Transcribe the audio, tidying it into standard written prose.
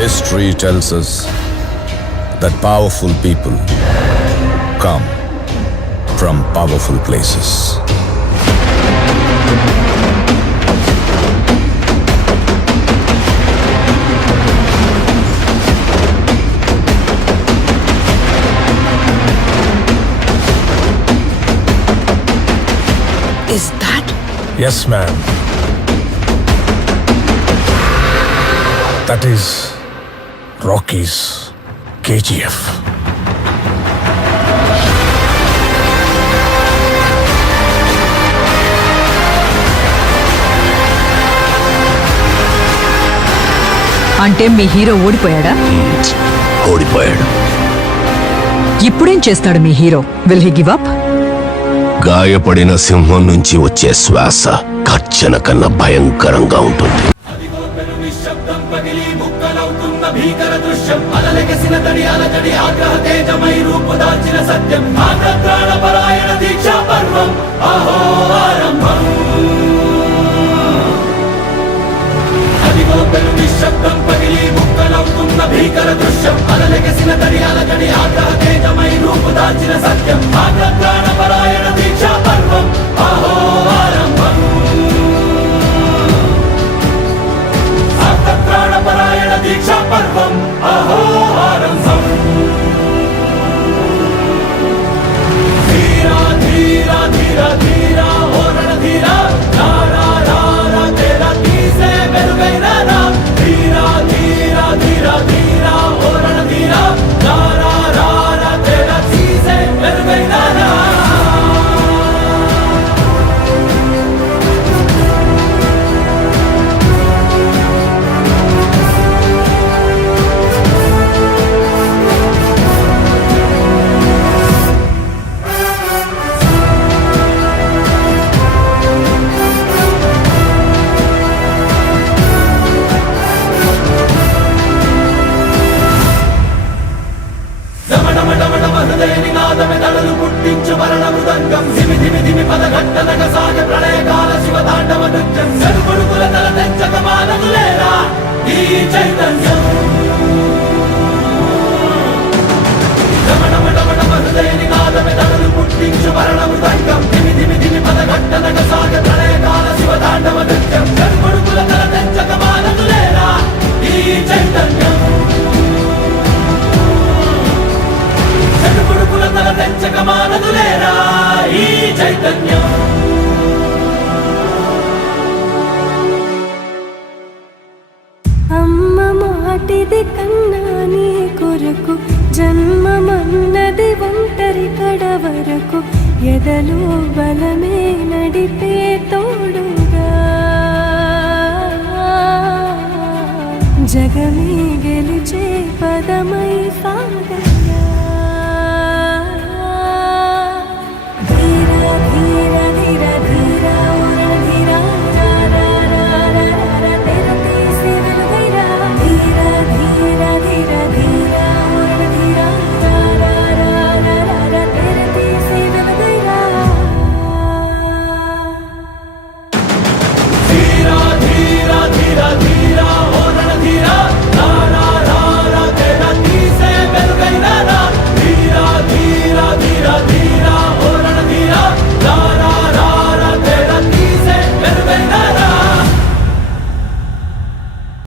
History tells us that powerful people come from powerful places. Is that? Yes, ma'am. That is Rocky's KGF. అంటే మీ hero ఓడిపోయాడా? ఓడిపోయాడు. ఇప్పుడేం చేస్తాడు మీ hero? Will he give up? గాయపడిన సింహం నుంచి వచ్చే శ్వాస గర్జన కన్నా భయంకరంగా ఉంటుంది. భీకర దృశ్యం అలలెగసిన తడి అలజడి ఆగ్రహ తేజమై రూపుదాల్చిన సత్యం ప్రాణపరాయణ దీక్షా పర్వం అహో ఆరంభం. అదిగో పెను నిశ్శబ్దం పగిలి ముక్కలవుతున్న భీకర దృశ్యం అలలెగసిన తడి అలజడి ఆగ్రహ తేజమై రూపుదాల్చిన సత్యం ప్రాణపరాయణ దీక్షా పర్వం అహో ఆరంభం. ప్రాణపరాయణ దీక్షా పర్వం అహో ఆరంభం. ధీరా ధీరా ధీరా ధీరా ఓరణ ధీరా రారా రారా తేరా తీసే వెలుగైన రా. ధీరా ధీరా ధీరా ధీరా ఓరణ ధీరా రారా రారా తేరా తీసే వెలుగైన రా. హృదయ నినాదమే దళలు పుట్టించు మరణ మృదంగం. ధిమి ధిమి ధిమి పదఘట్టనగ సాగే ప్రళయకాల శివ తాండవ నృత్యం. చెరుపుడుకుల తల తెంచక మానదులేరా ఈ చైతన్యం. హృదయ నినాదమే దళలు పుట్టించు మరణ మృదంగం. ధిమి ధిమి ధిమి పదఘట్టనగ సాగే ప్రళయకాల శివ తాండవ నృత్యం. చెరుపుడుకుల తల తెంచక మానదులేరా ఈ చైతన్యం. చెడుపుడుకుల తల తెంచక మానదులేరా ఈ చైతన్యం. అమ్మ మాటిది కన్నా నీ కొరకు జన్మమన్నది ఒంటరి కడ వరకు ఎదలో బలమే నడిపే తోడుగా జగమే గెలిచే పదమై సాగ.